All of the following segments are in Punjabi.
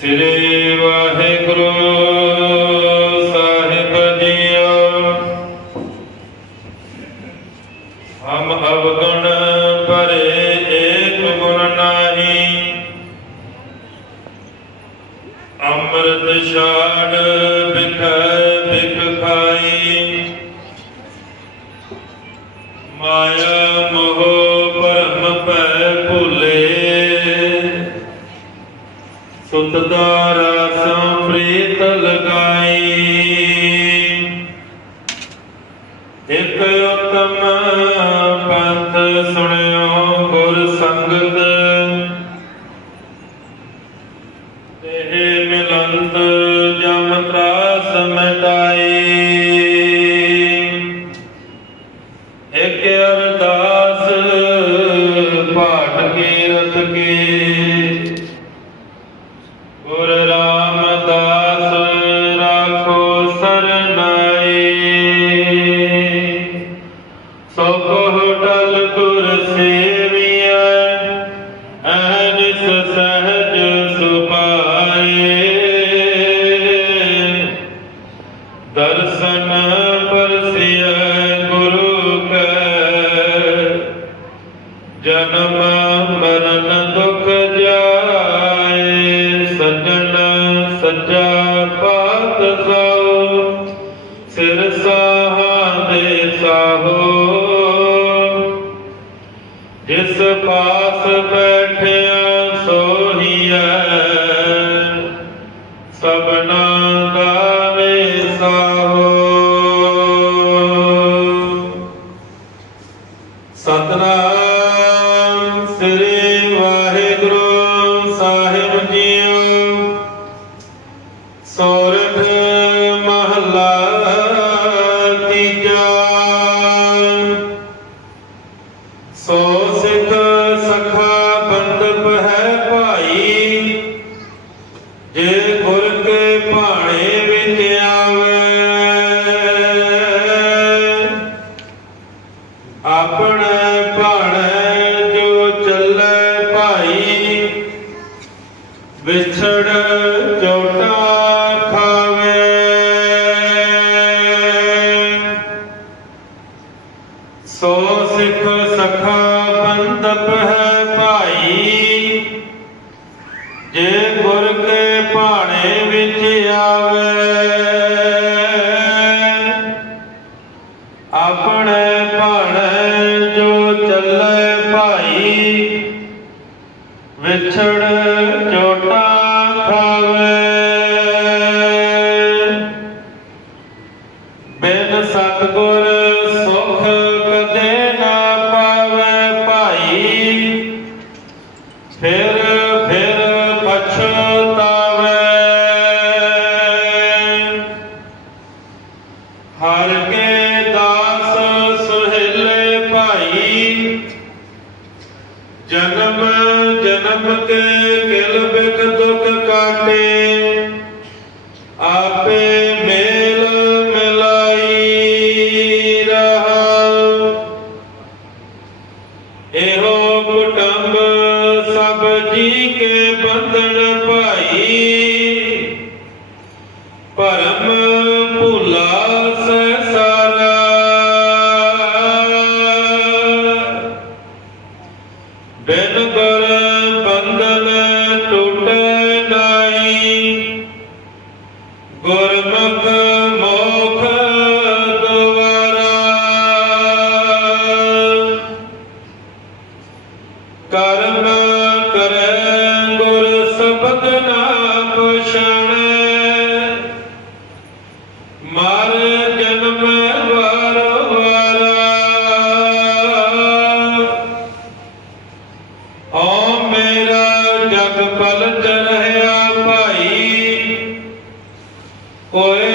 ਸ੍ਰੀ ਵਾਹਿਗੁਰੂ ਸਾਹਿਬ ਜੀਓ। ਹਮ ਅਵਗੁਣ ਭਰੇ ਏਕ ਗੁਣ ਨਾਹੀ। ਅੰਮ੍ਰਿਤ ਛਾੜ ਬਿਖੈ ਬਿਖ ਖਾਈ। ਮਾਇਆ ਮੋਹ ਸੁਤ ਦਾ ਰਸ ਪ੍ਰੀਤ ਲਗਾਈ। ਇਕ ਉਤਮ ਪੰਥ ਸੁਣਿਓ ਗੁਰ ਸੰਗਤ। ਇਹ ਮਿਲੰਤ ਜਮ ਤਰਾਸ ਮਿਟਾਈ। ਸੱਜਾ ਪਾਤ ਸਾਉ, ਸਿਰ ਸਾਹਾਦੇ ਸਾਹੋ। ਜਿਸ ਪਾਸ ਬੈਠਿਆ ਸੋਹੀਐ, ਸਭਨਾ ਦਾ ਵਿਸਾਹੋ ਸਤਨਾਮ ਸ੍ਰੀ ਹਰ ਕੇ ਦਾਸ ਸੁਹੇਲੇ ਭਾਈ। ਜਨਮ ਜਨਮ ਕੇ ਕਿਲ ਬਿਕ ਦੁਖ ਕਾਟੇ। ਓ ਮੇਰਾ ਜਗ ਪਲ ਚਰਹਿਆ Oi.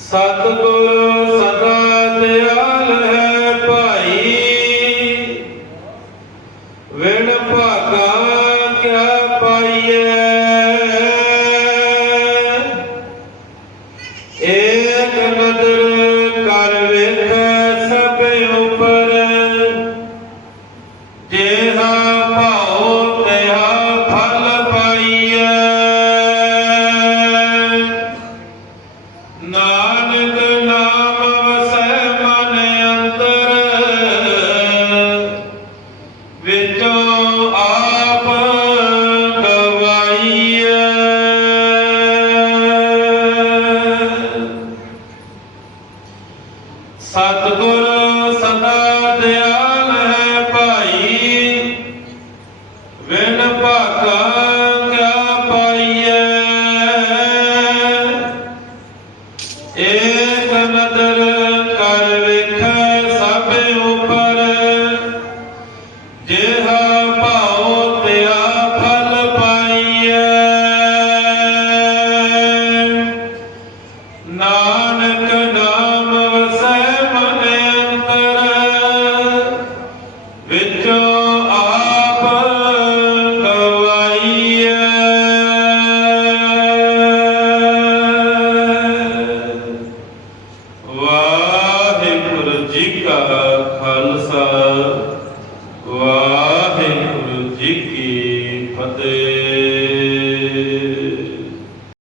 ਸਤਿਗੁਰ ਸਦਾ ਦਿਆਲ ਹੈ।